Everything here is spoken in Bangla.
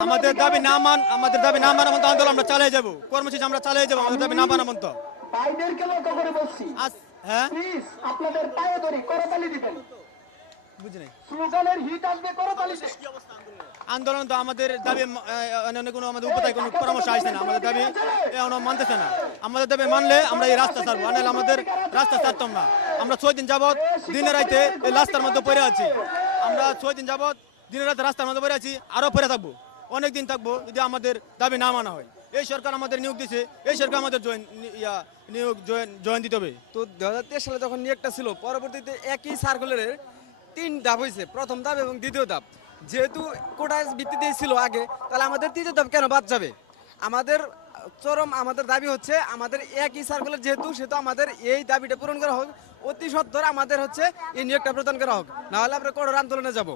আমাদের দাবি না মানা মতো আন্দোলন আমরা চালিয়ে যাবো, কর্মসূচি আমরা চালিয়ে যাবো। আমাদের দাবি না মানা মতো। ভাইদেরকে লক্ষ্য করে বলছি, হ্যাঁ প্লিজ আপনাদের পায়ে ধরি করতালি দিবেন। বুঝি নাই। স্লোগানের হিট আসবে করতালিতে। আন্দোলন তো আমাদের দাবি কোনো আমাদের উপায় কোনো পরামর্শ আসছে না। আমাদের দাবি এখনো মানতেছে না। আমাদের দাবি মানলে আমরা এই রাস্তা ছাড়বো, নাহলে আমাদের রাস্তা ছাড়তাম না। আমরা 6 দিন যাবৎ দিনে রাইতে এই রাস্তার মধ্যে পড়ে আছি। আমরা 6 দিন যাবৎ দিনে রাতে রাস্তার মধ্যে পড়ে আছি, আরো পড়ে থাকবো, অনেক দিন থাকবো যদি আমাদের দাবি না মানা হয়। এই সরকার আমাদের নিয়োগ দিছে, এই সরকার আমাদের জয়েন দিতে হবে। তো 2023 সালে যখন নিয়োগটা ছিল, পরবর্তীতে একই সার্কুলারের 3 ধাপ হয়েছে, প্রথম ধাপ এবং দ্বিতীয় ধাপ। যেহেতু কোটার ভিত্তিতে ছিল আগে, তাহলে আমাদের তৃতীয় ধাপ কেন বাদ যাবে? আমাদের দাবি হচ্ছে আমাদের একই সার্কুলার যেহেতু আমাদের এই দাবিটা পূরণ করা হোক, অতি সত্বর আমাদের হচ্ছে এই নিয়োগটা প্রদান করা হোক, নাহলে আমরা কঠোর আন্দোলনে যাব।